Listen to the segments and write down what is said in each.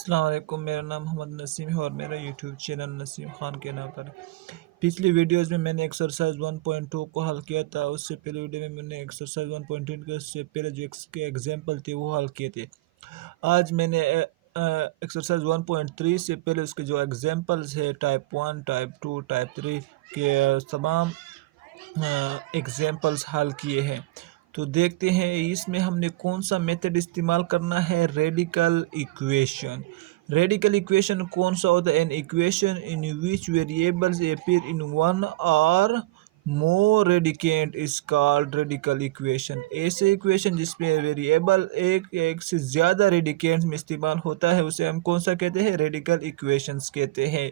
अस्सलाम वालेकुम। मेरा नाम मोहम्मद नसीम है और मेरा यूट्यूब चैनल नसीम खान के नाम पर है। पिछली वीडियोस में मैंने एक्सरसाइज 1.2 को हल किया था। उससे पहले वीडियो में मैंने एक्सरसाइज 1.3 के उससे पहले जो के एग्जाम्पल थे वो हल किए थे। आज मैंने एक्सरसाइज 1.3 से पहले उसके जो एग्जाम्पल्स है टाइप 1, टाइप 2, टाइप 3 के तमाम एग्जाम्पल्स हल किए हैं। तो देखते हैं इसमें हमने कौन सा मेथड इस्तेमाल करना है। Radical equation. रेडिकल इक्वेशन कौन सा होता है? An equation in which variables appear in one or more radicand is called radical equation. ऐसे इक्वेशन जिसमें वेरिएबल एक से ज़्यादा रेडिकेंट्स में इस्तेमाल होता है उसे हम कौन सा कहते हैं? रेडिकल इक्वेशंस कहते हैं।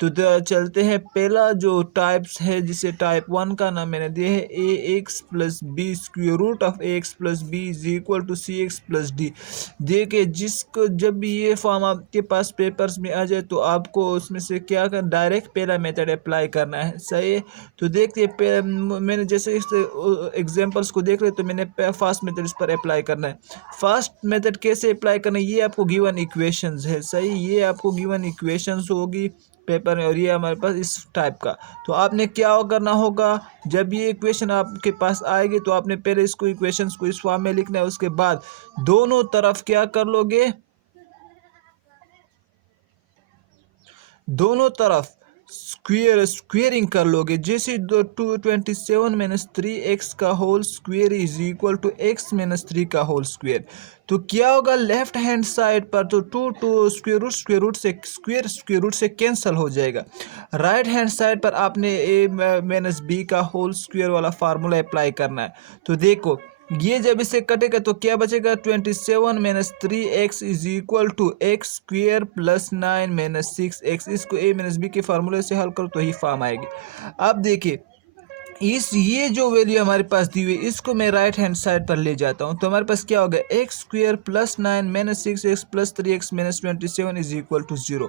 तो चलते हैं, पहला जो टाइप्स है जिसे टाइप 1 का नाम मैंने दिया है a x plus b square root of a x plus b is equal to c x plus d. देखिए, जिसको जब भी ये फॉर्म आपके पास पेपर्स में आ जाए तो आपको उसमें से क्या कर डायरेक्ट पहला मेथड अप्लाई करना है। सही है। तो देखते मैंने जैसे इस एग्जांपल्स को देख रहे तो मैंने फर्स्ट मेथड इस पर अप्लाई करना है। फर्स्ट मेथड कैसे अप्लाई करना है? ये आपको गिवन इक्वेशंस है। सही, ये आपको गिवन इक्वेशंस होगी पेपर में और ये हमारे पास इस टाइप का। तो आपने क्या करना होगा, जब ये इक्वेशन आपके पास आएगी तो आपने पहले इसको इक्वेशंस को इस फॉर्म में लिखना है। उसके बाद दोनों तरफ क्या कर लोगे, दोनों तरफ स्क्वेयरिंग कर लोगे। जैसे 227 माइनस 3x का whole square is equal to x minus 3 का होल स्क्वेयर। तो क्या होगा, लेफ्ट हैंड साइड पर तो टू स्क्वेयर रूट से कैंसिल हो जाएगा। राइट हैंड साइड पर आपने a माइनस बी का होल स्क्वेयर वाला फार्मूला अप्लाई करना है। तो देखो, ये जब इसे कटेगा तो क्या बचेगा? 27 minus 3x is equal to x square plus 9 minus 6x। इसको a माइनस बी के फार्मूले से हल करो तो ही फॉर्म आएगी। अब देखिए, इस ये जो वैल्यू हमारे पास दी हुई इसको मैं राइट हैंड साइड पर ले जाता हूँ तो हमारे पास क्या होगा? X square plus 9 minus 6x plus 3x minus 27 is equal to 0।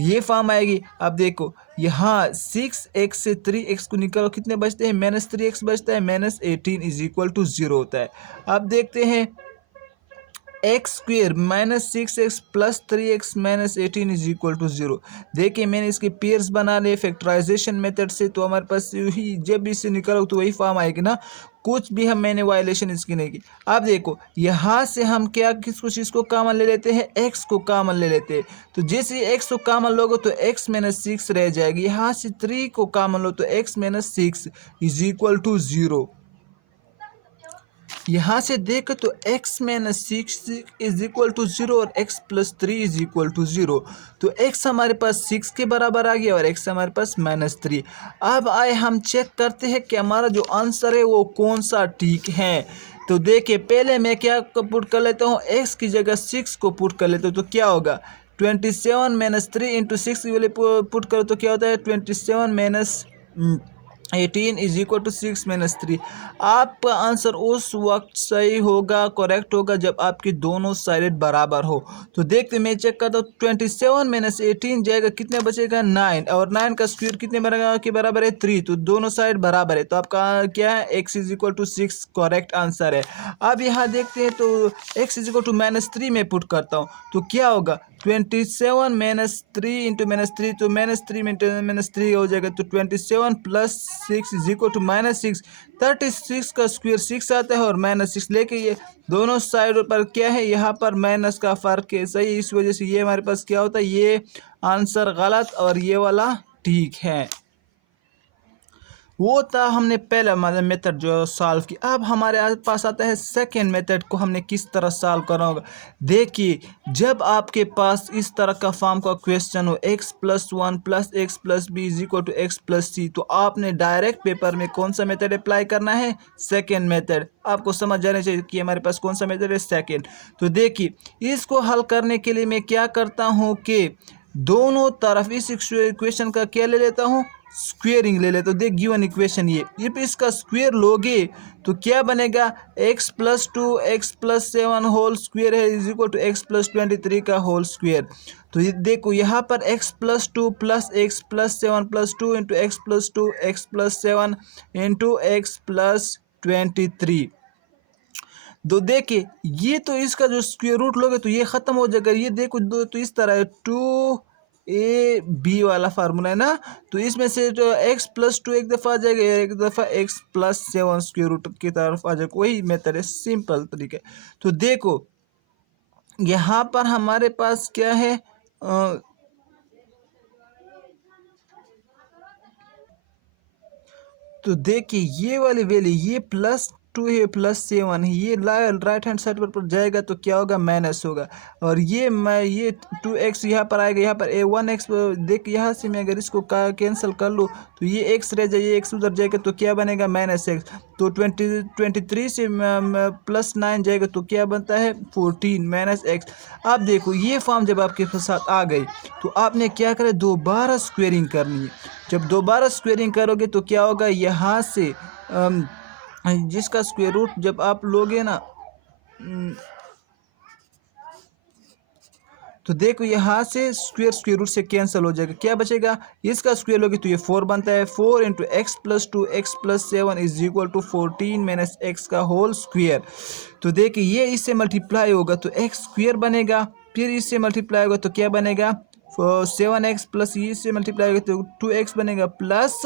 ये फॉर्म आएगी। अब देखो, यहाँ 6x से 3x को निकालो, कितने बचते हैं? माइनस 3x बचता है, माइनस 18 इज इक्वल टू 0 होता है। अब देखते हैं, x square minus 6x plus 3x minus 18 is equal to 0। देखिए, मैंने इसके पेयर्स बना लिए फैक्टराइजेशन मेथड से, तो हमारे पास ही जब इससे निकालो तो वही फॉर्म आएगी ना। कुछ भी मैंने वायलेशन इसकी नहीं की। अब देखो, यहाँ से हम क्या किसको चीज़ को कॉमन ले लेते हैं? x को कॉमन ले लेते हैं। तो जैसे x को कॉमन लोगे तो x माइनस 6 रह जाएगी। यहाँ से 3 को कॉमन लो तो x minus 6 is equal to 0। यहाँ से देख तो x minus 6 is equal to 0 और x plus 3 is equal to 0। तो x हमारे पास 6 के बराबर आ गया और x हमारे पास माइनस 3। अब आए हम चेक करते हैं कि हमारा जो आंसर है वो कौन सा ठीक है। तो देखिए, पहले मैं क्या पुट कर लेता हूँ, x की जगह 6 को पुट कर लेता हूँ। तो क्या होगा? 27 माइनस 3 इंटू 6 की वैल्यू पुट करो तो क्या होता है? 27 minus 18 is equal to 6 minus 3। आपका आंसर उस वक्त सही होगा, करेक्ट होगा, जब आपकी दोनों साइड बराबर हो। तो देखते मैं चेक करता हूँ, 27 माइनस 18 जाएगा, कितने बचेगा? 9, और 9 का स्क्वायर कितने के बराबर है? 3। तो दोनों साइड बराबर है, तो आपका क्या है? x is equal to 6 correct answer है। अब यहाँ देखते हैं, तो x is equal to minus 3 में पुट करता हूँ तो क्या होगा? 27 माइनस 3 इंटू माइनस 3, तो माइनस 3 माइनस 3 हो जाएगा। तो 27 plus 6 is equal to minus 6। 36 का स्क्वायर 6 आता है और माइनस 6 लेके ये दोनों साइड पर क्या है? यहाँ पर माइनस का फ़र्क है। सही, इस वजह से ये हमारे पास क्या होता है? ये आंसर गलत और ये वाला ठीक है। वो था हमने पहला मेथड जो सॉल्व की। अब हमारे पास आता है सेकेंड मेथड को हमने किस तरह सॉल्व करना होगा। देखिए, जब आपके पास इस तरह का फॉर्म का क्वेश्चन हो, x plus 1 plus x plus b is equal to x plus c, तो आपने डायरेक्ट पेपर में कौन सा मेथड अप्लाई करना है? Second method. आपको समझ जाना चाहिए कि हमारे पास कौन सा मेथड है? सेकेंड। तो देखिए, इसको हल करने के लिए मैं क्या करता हूँ कि दोनों तरफ इस इक्वेशन का क्या ले लेता हूँ? स्क्वेयरिंग ले ले। तो देख, गिवन इक्वेशन ये, जब इसका स्क्वेयर लोगे तो क्या बनेगा? x plus 2 x plus 7 whole square है is equal to x plus 23 का होल स्क्वेयर। तो ये देखो, यहाँ पर x plus 2 plus x plus 7 plus 2 into x plus 2 x plus 7 into x plus 23। तो देखिए ये तो इसका जो स्क्वायर रूट लोगे तो ये ख़त्म हो जाएगा। ये देखो दो तो इस तरह है, 2ab वाला फार्मूला है ना। तो इसमें से जो x प्लस 2 एक दफ़ा आ जाएगा, एक दफ़ा x प्लस 7 स्क्वायर रूट की तरफ आ जाएगा। वही मेथड है, सिंपल तरीका है। तो देखो यहाँ पर हमारे पास क्या है, तो देखिए ये वाली वैल्यू ये +2 है, +7 है, ये राइट हैंड साइड पर जाएगा तो क्या होगा, माइनस होगा। और ये 2x यहाँ पर आएगा, यहाँ पर 1x। देख यहाँ से मैं अगर इसको कैंसिल कर लूँ तो ये x रह जाए, ये x उधर जाएगा तो क्या बनेगा, -x। तो 23 से +9 जाएगा तो क्या बनता है, 14 -x। अब देखो ये फॉर्म जब आपके साथ आ गई तो आपने क्या करा, दोबारा स्क्वेयरिंग करनी है। जब दोबारा स्क्वेयरिंग करोगे तो क्या होगा, यहाँ से जिसका स्क्वायर रूट जब आप लोगे ना, तो देखो यहाँ से स्क्वेयर रूट से कैंसिल हो जाएगा, क्या बचेगा, इसका स्क्वायर लोगे तो ये 4 बनता है। 4 into x plus 2 x plus 7 is equal to 14 minus x का होल स्क्वायर। तो देखिए ये इससे मल्टीप्लाई होगा तो एक्स स्क्वायर बनेगा, फिर इससे मल्टीप्लाई होगा तो क्या बनेगा, 7x प्लस इससे मल्टीप्लाई होगा तो 2x बनेगा, प्लस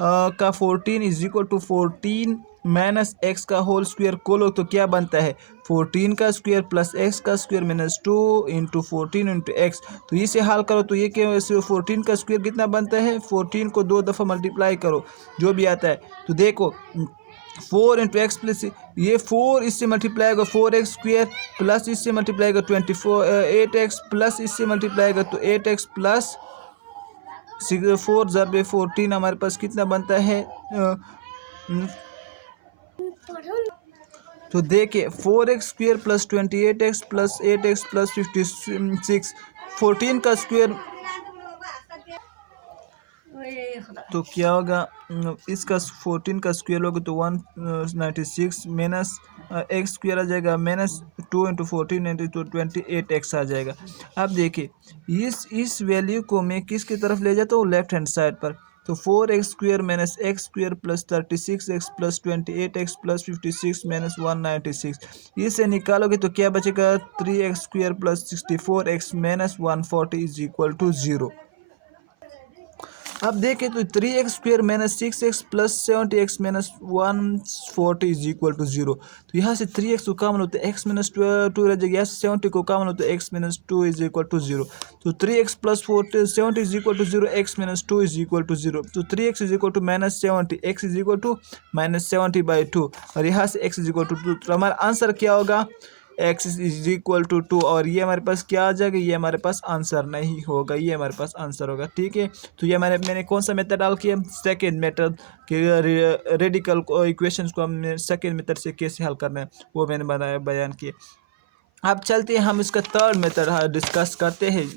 का 14 is equal to 14 minus x का होल स्क्वायर को लो तो क्या बनता है, 14 का स्क्वायर प्लस एक्स का square minus 2 into 14 into x. तो इसे हल करो तो ये क्या, 14 का स्क्वायर कितना बनता है, 14 को 2 दफ़ा मल्टीप्लाई करो जो भी आता है। तो देखो 4 इंटू एक्स प्लस ये 4 इससे मल्टीप्लाई होगा 4x स्क्वायर, प्लस इससे मल्टीप्लाई होगा 8x, प्लस इससे मल्टीप्लाई होगा तो 8x प्लस 4 ज़रबे 14 हमारे पास कितना बनता है, तो देखिए 4x square plus 28x plus 8x plus 56, 14 का स्क्वायर तो क्या होगा, इसका 14 का स्क्वायर होगा तो 196 माइनस एक्स स्क्वायर आ जाएगा, -2 इंटू 14 इंटू 28x आ जाएगा। अब देखिए इस वैल्यू को मैं किसकी तरफ ले जाता हूँ, लेफ्ट हैंड साइड पर। तो 4x square minus x square plus 36x plus 28x plus 56 minus 196, इसे निकालोगे तो क्या बचेगा, 3x square plus 64x minus 140 is equal to 0। अब देखें तो 3x square minus 6x plus 70x minus 140 is equal to 0। तो यहाँ से 3x को कॉमन होता है, x माइनस 2 रह जाएगा, यहाँ से 70 को कॉमन होता है, x minus 2 is equal to 0। तो 3x plus 70 is equal to 0, x minus 2 is equal to 0। तो 3x is equal to minus 70, x is equal to minus 70/2, और यहाँ से x इज इक्वल टू 2। तो हमारा आंसर क्या होगा, x इज इक्वल टू 2, और ये हमारे पास क्या आ जाएगा, ये हमारे पास आंसर नहीं होगा, ये हमारे पास आंसर होगा। ठीक है, तो ये मैंने कौन सा मेथड डाल किया, सेकेंड मेथड के रेडिकल इक्वेशंस को हमने सेकेंड मेथड से कैसे हल करना है वो मैंने बयान किया। अब चलते हैं हम इसका थर्ड मेथड डिस्कस करते हैं।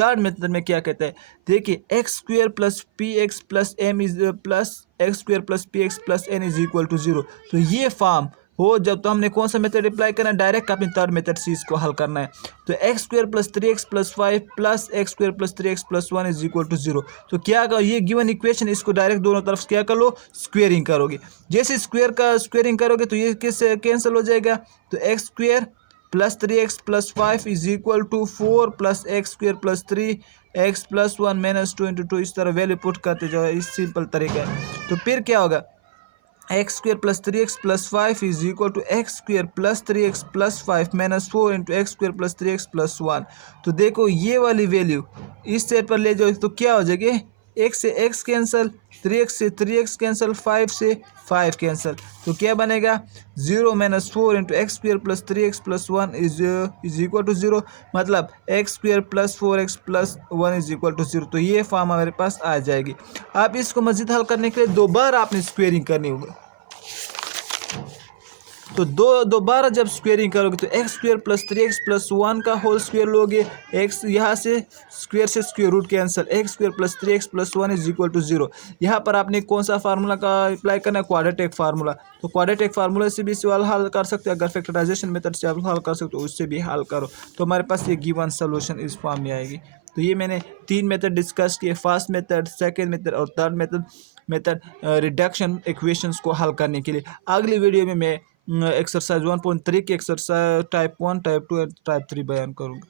थर्ड मेथड में क्या कहता है, देखिए x square plus P x plus M is plus x square plus P x plus N is equal to 0। तो ये फॉर्म हो जब तो हमने कौन सा मेथड अप्लाई करना है, डायरेक्ट अपनी थर्ड मेथड से इसको हल करना है। तो x square plus 3x plus 5 plus x square plus 3x plus 1 is equal to 0। तो क्या करो, ये गिवन इक्वेशन इसको डायरेक्ट दोनों तरफ क्या कर लो, स्क्वेयरिंग करोगे। जैसे स्क्वेयरिंग करोगे तो ये किससे कैंसिल हो जाएगा, तो x square plus 3x plus 5 is equal to 4 plus x square plus 3x plus 1 minus 2 into 2, इस तरह वैल्यू पुट करते जाओ, इस सिंपल तरीका है। तो फिर क्या होगा, x square plus 3x plus 5 is equal to x square plus 3x plus 5 minus 4 into x square plus 3x plus 1। तो देखो ये वाली वैल्यू इस सेट पर ले जाओ तो क्या हो जाएगी, x से x कैंसिल, 3x से 3x कैंसिल, 5 से 5 कैंसिल, तो क्या बनेगा 0 minus 4 into x square plus 3x plus 1 is equal to 0, मतलब x square plus 4x plus 1 is equal to 0। तो ये फॉर्म हमारे पास आ जाएगी। अब इसको मजीद हल करने के लिए दोबारा आपने स्क्वेयरिंग करनी होगी। तो दोबारा जब स्क्वेयरिंग करोगे तो x square plus 3x plus 1 का होल स्क्वायर लोगे, एक्स यहाँ से square root cancel, x square plus 3x plus 1 is equal to 0। यहाँ पर आपने कौन सा फार्मूला का अप्लाई करना है, क्वाड्रेटिक फार्मूला। तो क्वाड्रेटिक फार्मूला से भी सवाल हल कर सकते हो, अगर फैक्टराइजेशन मेथड से आप हल कर सकते हो उससे भी हल करो, तो हमारे पास ये गिवन सोल्यूशन इस फॉर्म में आएगी। तो ये मैंने 3 मेथड डिस्कस किए, फर्स्ट मेथड, सेकेंड मेथड और थर्ड मेथड रिडक्शन इक्वेशंस को हल करने के लिए। अगली वीडियो में मैं एक्सरसाइज 1.3 की exercise type 1, type 2 and type 3 बयान करूँगा।